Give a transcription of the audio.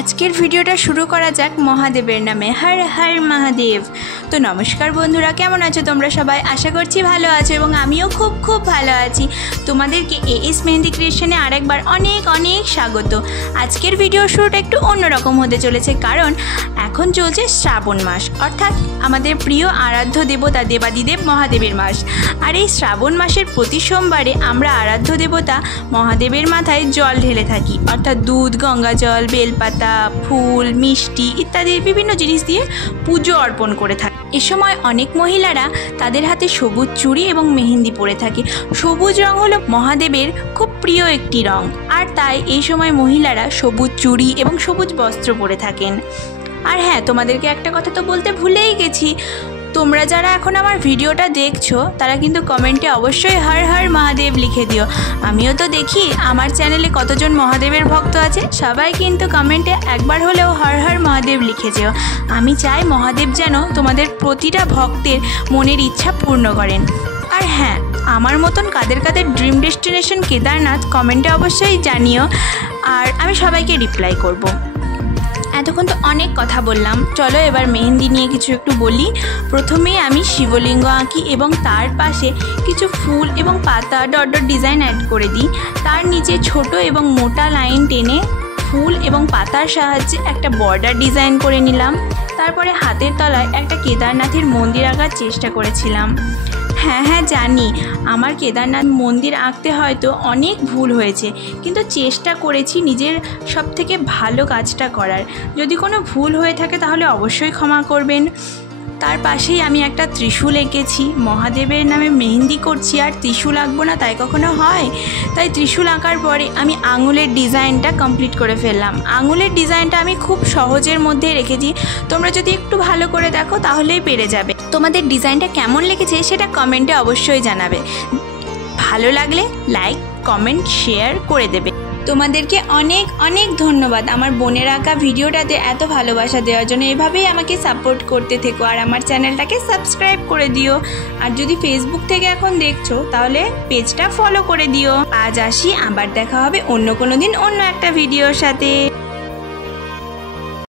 আজকের ভিডিওটা শুরু করা যাক মহাদেবের নামে। হর হর মহাদেব। তো নমস্কার বন্ধুরা, কেমন আছো তোমরা সবাই? আশা করছি ভালো আছো এবং আমিও খুব খুব ভালো আছি। তোমাদেরকে এএস মেহেন্দি ক্রিয়েশনে আরেকবার অনেক অনেক স্বাগত। আজকের ভিডিও শুরুটা একটু অন্যরকম হতে চলেছে, কারণ এখন চলছে শ্রাবণ মাস, অর্থাৎ আমাদের প্রিয় আরাধ্য দেবতা দেবাদিদেব মহাদেবের মাস। আর এই শ্রাবণ মাসের প্রতি সোমবারে আমরা আরাধ্য দেবতা মহাদেবের মাথায় জল ঢেলে থাকি, অর্থাৎ দুধ, গঙ্গা জল, বেলপাতা, ফুল, মিষ্টি ইত্যাদি বিভিন্ন জিনিস দিয়ে পুজো অর্পণ করে থাকে। এ সময় অনেক মহিলারা তাদের হাতে সবুজ চুড়ি এবং মেহেন্দি পরে থাকে। সবুজ রং হলো মহাদেবের খুব প্রিয় একটি রং, আর তাই এই সময় মহিলারা সবুজ চুড়ি এবং সবুজ বস্ত্র পরে থাকেন। আর হ্যাঁ, তোমাদেরকে একটা কথা তো বলতে ভুলেই গেছি, তোমরা যারা এখন আমার ভিডিওটা দেখছো তারা কিন্তু কমেন্টে অবশ্যই হর হর মহাদেব লিখে দিও। আমিও তো দেখি আমার চ্যানেলে কতজন মহাদেবের ভক্ত আছে, সবাই কিন্তু কমেন্টে একবার হলেও হর হর মহাদেব লিখে যেও। আমি চাই মহাদেব যেন তোমাদের প্রতিটা ভক্তের মনের ইচ্ছা পূর্ণ করেন। আর হ্যাঁ, আমার মতন কাদের কাদের ড্রিম ডেস্টিনেশন কেদারনাথ কমেন্টে অবশ্যই জানিও, আর আমি সবাইকে রিপ্লাই করব। এতক্ষণ তো অনেক কথা বললাম, চলো এবার মেহেন্দি নিয়ে কিছু একটু বলি। প্রথমেই আমি শিবলিঙ্গ আঁকি এবং তার পাশে কিছু ফুল এবং পাতা ডট ডট ডিজাইন অ্যাড করে দিই। তার নিচে ছোট এবং মোটা লাইন টেনে ফুল এবং পাতার সাহায্যে একটা বর্ডার ডিজাইন করে নিলাম। তারপরে হাতের তলায় একটা কেদারনাথের মন্দির আঁকার চেষ্টা করেছিলাম। হ্যাঁ জানি, আমার কেদারনাথ মন্দির আঁকতে হয়তো অনেক ভুল হয়েছে, কিন্তু চেষ্টা করেছি নিজের সবথেকে ভালো কাজটা করার। যদি কোনো ভুল হয়ে থাকে তাহলে অবশ্যই ক্ষমা করবেন। তার পাশেই আমি একটা ত্রিশূল এঁকেছি। মহাদেবের নামে মেহেন্দি করছি আর ত্রিশূল আঁকবো না তাই কখনো হয়? তাই ত্রিশূল আঁকার পরে আমি আঙুলের ডিজাইনটা কমপ্লিট করে ফেললাম। আঙুলের ডিজাইনটা আমি খুব সহজের মধ্যে রেখেছি, তোমরা যদি একটু ভালো করে দেখো তাহলেই পেরে যাবে। তোমাদের ডিজাইনটা কেমন লেগেছে সেটা কমেন্টে অবশ্যই জানাবে। ভালো লাগলে লাইক, কমেন্ট, শেয়ার করে দেবে। তোমাদেরকে অনেক অনেক ধন্যবাদ আমার বোনের আঁকা ভিডিওটাতে এত ভালোবাসা দেওয়ার জন্য। এভাবেই আমাকে সাপোর্ট করতে থেকো আর আমার চ্যানেলটাকে সাবস্ক্রাইব করে দিও। আর যদি ফেসবুক থেকে এখন দেখছো তাহলে পেজটা ফলো করে দিও। আজ আসি, আবার দেখা হবে অন্য কোনো দিন অন্য একটা ভিডিওর সাথে।